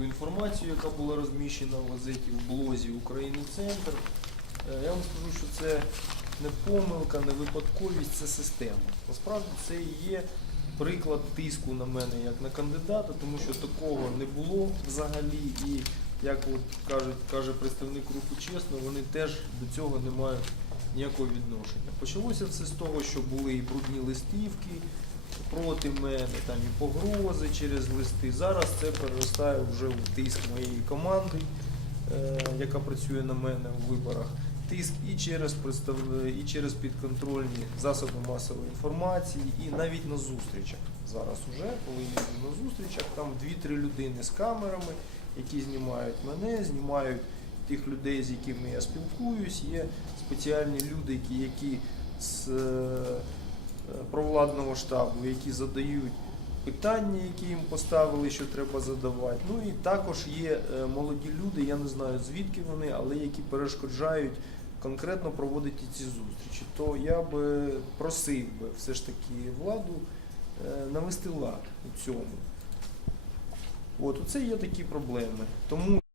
ту інформацію, яка була розміщена в газеті в блозі України Центр. Е, Я вам скажу, що це не помилка, не випадковість, це система. Насправді це і є приклад тиску на мене як на кандидата, тому що такого не було взагалі. І як от кажуть, каже представник руху чесно, вони теж до цього не мають ніякого відношення. Почалося все з того, що були і брудні листівки проти мене, там і погрози через листи. Зараз це переростає вже в тиск моєї команди, е, яка працює на мене у виборах. Тиск і через і через підконтрольні засоби масової інформації, і навіть на зустрічах. Зараз уже, коли я їду на зустрічах, там 2-3 людини з камерами, які знімають мене, знімають тих людей, з якими я спілкуюсь. Є спеціальні люди, які, які з е, провладного штабу, які задають питання, які їм поставили, що треба задавати. Ну і також є е, молоді люди, я не знаю звідки вони, але які перешкоджають конкретно проводити ці зустрічі. То я би просив би все ж таки владу е, навести лад у цьому. От, оце є такі проблеми. Тому